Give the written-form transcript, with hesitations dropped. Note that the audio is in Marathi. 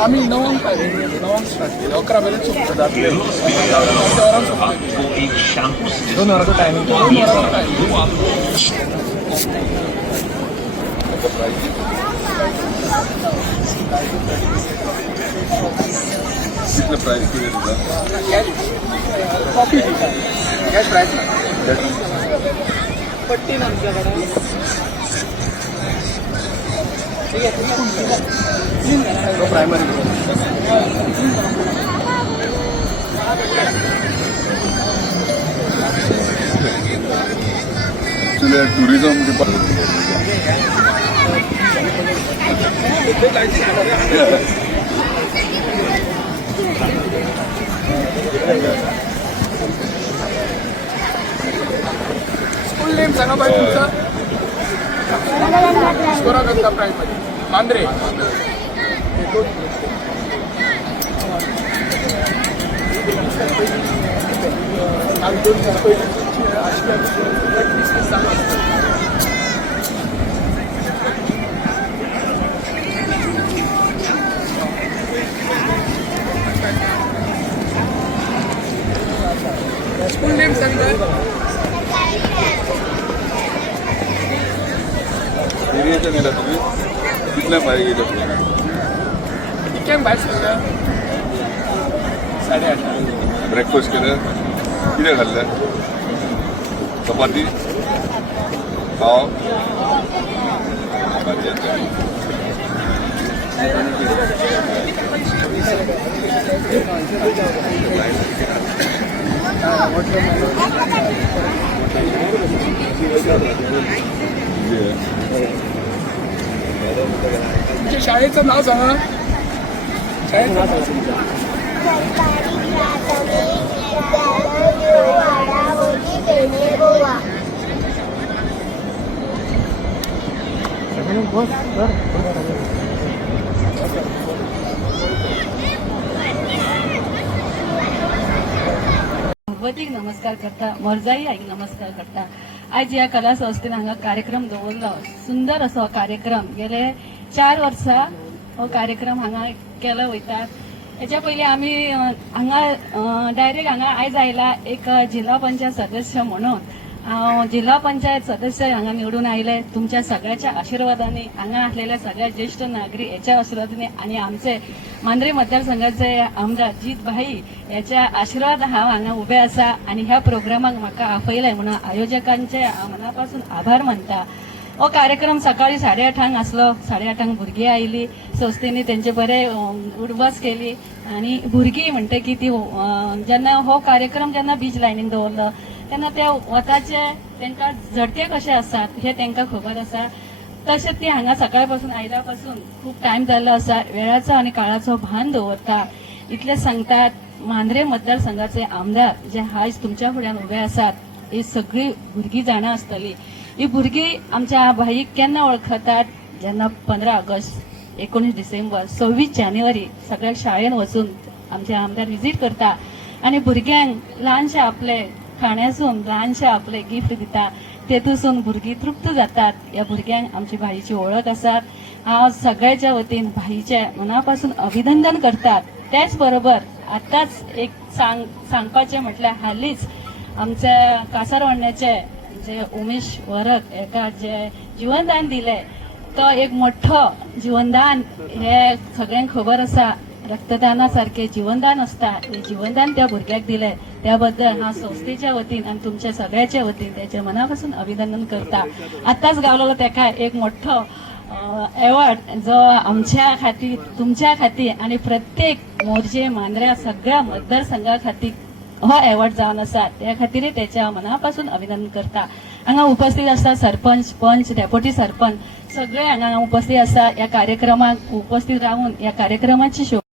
आम्ही 9 स्टार्ट केलं, 11 पर्यंत सोपतं जाते. 2 वरांचो टायमिंग. कितने प्राइस की है तुझा? कॉफी कॅश प्राईस पट्टी ना आमच्याकडे. प्रायमरी टूरिज्म स्कूल नेम सांगा पाहिजे तुमचं. स्वरागंधा प्रायमरी मांद्रे. स्कूल नेम सांगा. एरियाच्या नेला तुम्ही कितल्या बाहेर गेल्या तुम्ही? कॅम्प बाहेर सांगा. 8:30. ब्रेकफास्ट केलं, किती खाल्लं? चपाती, पाव, भाजी. तुमच्या शाळेचं नाव सांगा. शाळेचं नाव सांगा. सरकारी प्राथमिक विद्यालय वाडावली पेणे गोवा. भगवतीक नमस्कार करता, मोरजाई आईक नमस्कार करता. आज या कला संस्थेन हांगा कार्यक्रम दवरलो. सुंदर असो कार्यक्रम. गेले 4 वर्सां हो कार्यक्रम हांगा केलो वयता. हेच्या पयलीं आमी हांगा डायरेक्ट हांगा आयज आयला एक जिल्हा पंचायत सदस्य म्हणून. हांव जिल्हा पंचायत सदस्य हांगा निवडून आयले तुमच्या सगळ्याच्या आशीर्वादाने, हांगा असलेल्या सगळ्या ज्येष्ठ नागरिक याच्या आशीर्वादाने आणि आमचे मांद्रे मतदारसंघाचे आमदार जीत भाई याच्या आशीर्वाद हांव हांगा उभे आसा आणि ह्या प्रोग्रामाक म्हाका आपयलाय म्हणून आयोजकांचे मनापासून आभार मानता. हो कार्यक्रम सकाळी 8:30 आसलो. 8:30 भुरगीं आयली. संस्थेनी तेंचे बरे उडबस केली आणि भुरगीं म्हणटा की ती जेन्ना हो कार्यक्रम जेन्ना बीच लायनीन दवरलो तेन्ना ते वताचे तांकां झडटे कशे आसात हे तांकां खबर आसा. तशेंच ती हांगा सकाळ पासून आयल्या पासून खूप टायम जाल्लो आसा. वेळाचो आणि काळाचो भान दवरता. इतले सांगतात मांद्रे मतदारसंघाचे आमदार जे आयज तुमच्या फुड्यान उभे आसात ही सगळी भुरगीं जाणा आसतली. ही भुरगीं आमच्या भाईक केन्ना वळखतात जेन्ना 15 ऑगस्ट, 19 डिसेंबर, 26 जानेवारी सगळ्या शाळेन वचून आमचे आमदार विजीट करता आणि भुरग्यांक ल्हानशे आपले खाण्यासून ल्हानशे आपले गिफ्ट दिता. तेतून भुरगीं तृप्त जातात. ह्या भुरग्यांक आमची भाईची ओळख आसा. हांव सगळ्याच्या वतीन भाईचे मनापासून अभिनंदन करतात. त्याच बरोबर आताच एक सांगपाचें म्हटल्यार हालींच आमच्या कासारवडण्याचे जे उमेश वरक एका जे जीवनदान दिले तो एक मोठो जीवनदान हे सगळ्यांक खबर आसा. रक्तदाना सारखे जीवनदान असता. हे जीवनदान त्या भुरग्याक दिले त्याबद्दल हा संस्थेच्या वतीन आणि तुमच्या सगळ्याच्या वतीन त्याचे मनापासून अभिनंदन करता. आताच गावलेलो त्याका एक मोठो अवॉर्ड जो आमच्या खातीर, तुमच्या खातीर आणि प्रत्येक मोर्जे मांद्र्या सगळ्या मतदारसंघा खातीर हो अवॉर्ड जावन आसा. त्या खातीर त्याच्या मनापासून अभिनंदन करता. हांगा उपस्थित आसता सरपंच, पंच, डेप्युटी सरपंच सगळे हांगा उपस्थित आसा. या कार्यक्रमाक उपस्थित राहून या कार्यक्रमाची